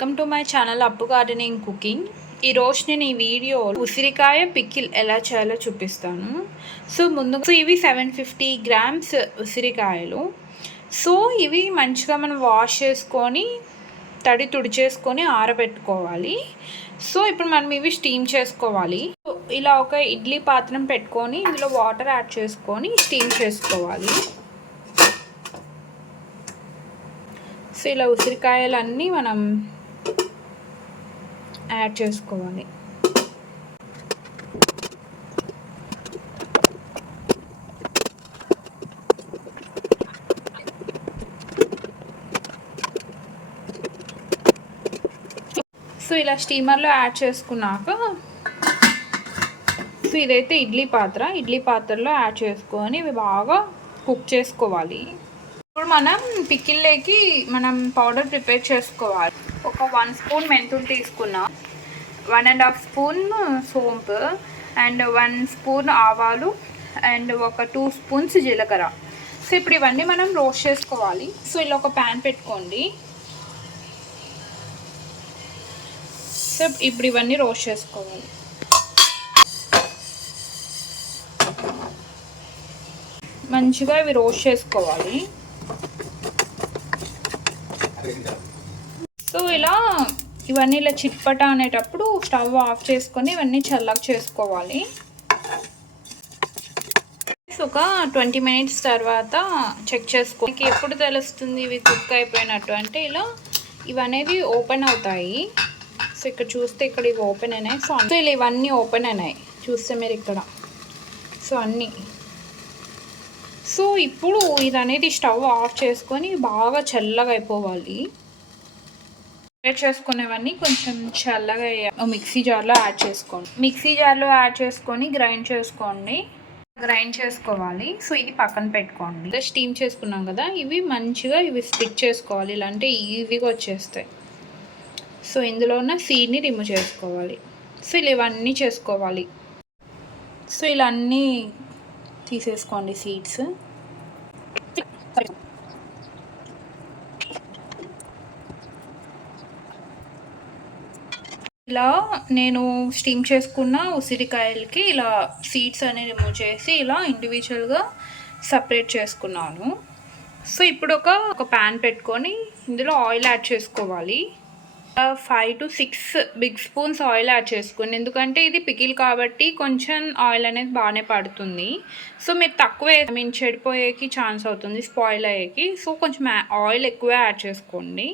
Welcome to my channel అప్పు gardening cooking. ఈరోజు నేను ఈ వీడియో ఉసిరికాయ పికిల్ ఎలా చేయాలో చూపిస్తాను. ముందుగా ఇవి 750 గ్రామ్స్ ఉసిరికాయలు. ఇవి మంచిగా మనం వాష్ చేసుకొని తడి తుడిచేసుకొని ఆరబెట్టుకోవాలి. ఇప్పుడు మనం ఇవి స్టీమ్ చేసుకోవాలి. ఇలా ఒక ఇడ్లీ పాత్రం పెట్టుకొని ఇందులో వాటర్ యాడ్ చేసుకొని స్టీమ్ చేసుకోవాలి. ఇలా ఉసిరికాయలన్నీ మనం యాడ్ చేసుకోవాలి. ఇలా స్టీమర్లో యాడ్ చేసుకున్నాక ఇదైతే ఇడ్లీ పాత్రలో యాడ్ చేసుకొని ఇవి బాగా కుక్ చేసుకోవాలి. ఇప్పుడు మనం పికిల్లోకి పౌడర్ ప్రిపేర్ చేసుకోవాలి. ఒక 1 స్పూన్ మెంతులు తీసుకున్నా, 1.5 స్పూన్ సోంపు అండ్ 1 స్పూన్ ఆవాలు అండ్ ఒక 2 స్పూన్స్ జీలకర్ర. ఇప్పుడు ఇవన్నీ మనం రోస్ట్ చేసుకోవాలి. ఇలా ఒక ప్యాన్ పెట్టుకోండి. ఇప్పుడు ఇవన్నీ రోస్ట్ చేసుకోవాలి. మంచిగా ఇవి రోస్ట్ చేసుకోవాలి. ఇలా ఇవన్నీ ఇలా చిట్పట అనేటప్పుడు స్టవ్ ఆఫ్ చేసుకొని ఇవన్నీ చల్లగా చేసుకోవాలి. ఒక 20 మినిట్స్ తర్వాత చెక్ చేసుకోవాలి. ఎప్పుడు తెలుస్తుంది ఇవి కుక్ అయిపోయినట్టు అంటే ఇలా ఇవనేవి ఓపెన్ అవుతాయి. ఇక్కడ చూస్తే ఇక్కడ ఇవి ఓపెన్ అయినాయి. ఇలా ఇవన్నీ ఓపెన్ అయినాయి చూస్తే మీరు ఇక్కడ. అన్నీ ఇప్పుడు ఇది అనేది స్టవ్ ఆఫ్ చేసుకొని బాగా చల్లగా అయిపోవాలి. చేసుకునేవన్నీ కొంచెం చల్లగా మిక్సీ జార్లో యాడ్ చేసుకొని గ్రైండ్ చేసుకోవాలి. ఇది పక్కన పెట్టుకోండి. స్టీమ్ చేసుకున్నాం కదా, ఇవి మంచిగా స్టిక్ చేసుకోవాలి. ఇలాంటి ఈజీగా వచ్చేస్తాయి. ఇందులో ఉన్న సీడ్ని రిమూవ్ చేసుకోవాలి. ఇలా ఇవన్నీ చేసుకోవాలి. ఇలా అన్నీ తీసేసుకోండి సీడ్స్. ఇలా నేను స్టీమ్ చేసుకున్న ఉసిరికాయలకి ఇలా సీడ్స్ అనేవి రిమూవ్ చేసి ఇలా ఇండివిజువల్గా సపరేట్ చేసుకున్నాను. ఇప్పుడు ఒక ప్యాన్ పెట్టుకొని ఇందులో ఆయిల్ యాడ్ చేసుకోవాలి. 5 to 6 big spoons oil add చేసుకోండి. ఎందుకంటే ఇది పికిల్ కాబట్టి కొంచెం ఆయిల్ అనేది బాగానే పడుతుంది. మీరు తక్కువ చెడిపోయేకి ఛాన్స్ అవుతుంది, స్పాయిల్ అయ్యేకి. కొంచెం ఆయిల్ ఎక్కువ యాడ్ చేసుకోండి.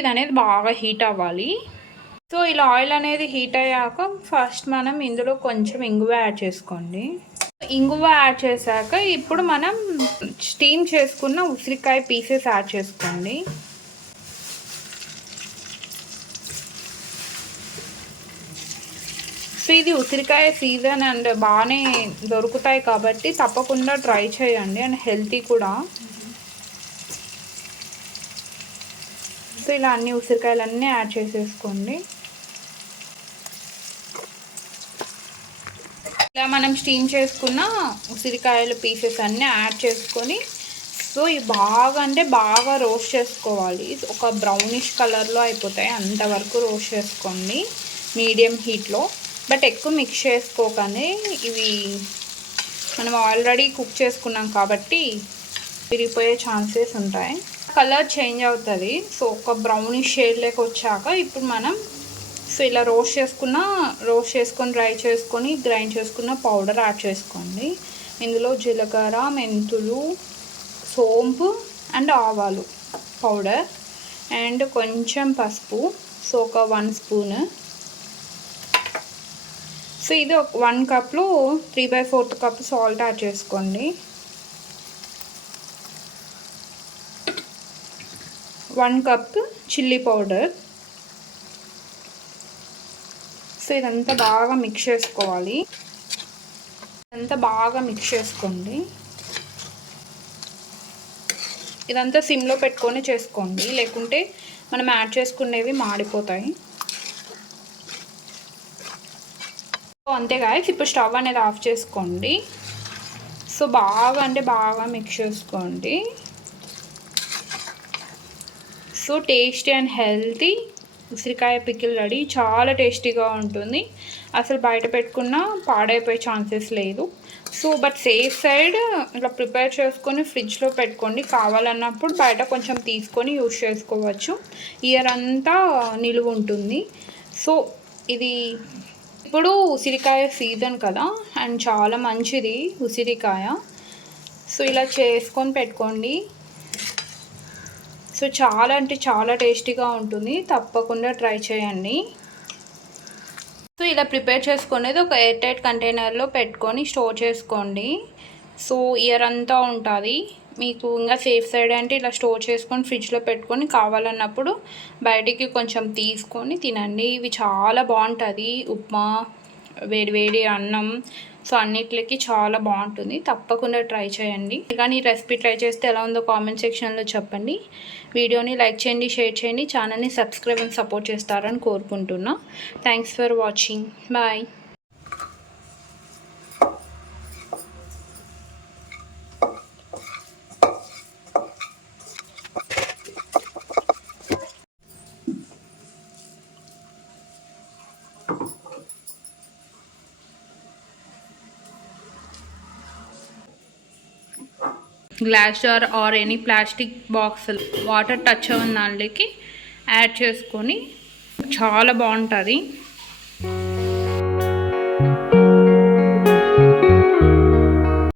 ఇది అనేది బాగా హీట్ అవ్వాలి. ఇలా ఆయిల్ అనేది హీట్ అయ్యాక ఫస్ట్ మనం ఇందులో కొంచెం ఇంగువ యాడ్ చేసుకోండి. ఇంగువ యాడ్ చేశాక ఇప్పుడు మనం స్టీమ్ చేసుకున్న ఉసిరికాయ పీసెస్ యాడ్ చేసుకోండి. ఇది ఉసిరికాయ సీజన్ అండ్ బాగానే దొరుకుతాయి కాబట్టి తప్పకుండా ట్రై చేయండి. అండ్ హెల్తీ కూడా. ఇలా అన్ని ఉసిరికాయలన్నీ యాడ్ చేసేసుకోండి. ఇలా మనం స్టీమ్ చేసుకున్న ఉసిరికాయల పీసెస్ అన్నీ యాడ్ చేసుకొని ఇవి బాగా రోస్ట్ చేసుకోవాలి. ఒక బ్రౌనిష్ కలర్లో అయిపోతాయి, అంతవరకు రోస్ట్ చేసుకోండి మీడియం హీట్లో. బట్ ఎక్కువ మిక్స్ చేసుకోకనే, ఇవి మనం ఆల్రెడీ కుక్ చేసుకున్నాం కాబట్టి విరిగిపోయే ఛాన్సెస్ ఉంటాయి. కలర్ చేంజ్ అవుతుంది. ఒక బ్రౌనిష్ షేడ్లోకి వచ్చాక ఇప్పుడు మనం ఇలా రోస్ట్ చేసుకొని డ్రై చేసుకొని గ్రైండ్ చేసుకున్న పౌడర్ యాడ్ చేసుకోండి. ఇందులో జీలకర్ర, మెంతులు, సోంపు అండ్ ఆవాలు పౌడర్ అండ్ కొంచెం పసుపు. ఒక 1 స్పూన్. ఇది 1 కప్లో 3/4 కప్ సాల్ట్ యాడ్ చేసుకోండి. 1 కప్ చిల్లీ పౌడర్. ఇదంతా బాగా మిక్స్ చేసుకోవాలి. చేసుకోండి. ఇదంతా సిమ్లో పెట్టుకొని చేసుకోండి, లేకుంటే మనం యాడ్ చేసుకునేవి మాడిపోతాయి. అంతే గాయ్స్, ఇప్పుడు స్టవ్ అనేది ఆఫ్ చేసుకోండి. బాగా మిక్స్ చేసుకోండి. సో టేస్టీ అండ్ హెల్తీ ఉసిరికాయ పికిల్ రెడీ. చాలా టేస్టీగా ఉంటుంది. అసలు బయట పెట్టుకున్నా పాడైపోయే ఛాన్సెస్ లేదు. సో బట్ సేఫ్ సైడ్ ఇట్లా ప్రిపేర్ చేసుకొని ఫ్రిడ్జ్లో పెట్టుకోండి. కావాలన్నప్పుడు బయట కొంచెం తీసుకొని యూస్ చేసుకోవచ్చు. ఇయర్ అంతా నిలువ ఉంటుంది. సో ఇది ఇప్పుడు ఉసిరికాయ సీజన్ కదా, అండ్ చాలా మంచిది ఉసిరికాయ. సో ఇలా చేసుకొని పెట్టుకోండి. సో చాలా అంటే చాలా టేస్టీగా ఉంటుంది. తప్పకుండా ట్రై చేయండి. సో ఇలా ప్రిపేర్ చేసుకునేది ఒక ఎయిర్ టైట్ కంటైనర్లో పెట్టుకొని స్టోర్ చేసుకోండి. సో ఇయర్ అంతా ఉంటుంది మీకు. ఇంకా సేఫ్ సైడ్ అంటే ఇలా స్టోర్ చేసుకొని ఫ్రిడ్జ్లో పెట్టుకొని కావాలన్నప్పుడు బయటికి కొంచెం తీసుకొని తినండి. ఇవి చాలా బాగుంటుంది. ఉప్మా, వేడి వేడి అన్నం, సో అన్నిటికి చాలా బాగుంటుంది. తప్పకుండా ట్రై చేయండి. కానీ ఈ రెసిపీ ట్రై చేస్తే ఎలా ఉందో కామెంట్ సెక్షన్లో చెప్పండి. వీడియోని లైక్ చేయండి, షేర్ చేయండి, ఛానల్ని సబ్స్క్రైబ్ అండ్ సపోర్ట్ చేస్తారని కోరుకుంటున్నా. Thanks for watching. Bye. Glass jar or any plastic box water touch అవ్వని దాంట్లోకి యాడ్ చేసుకొని చాలా బాగుంటుంది.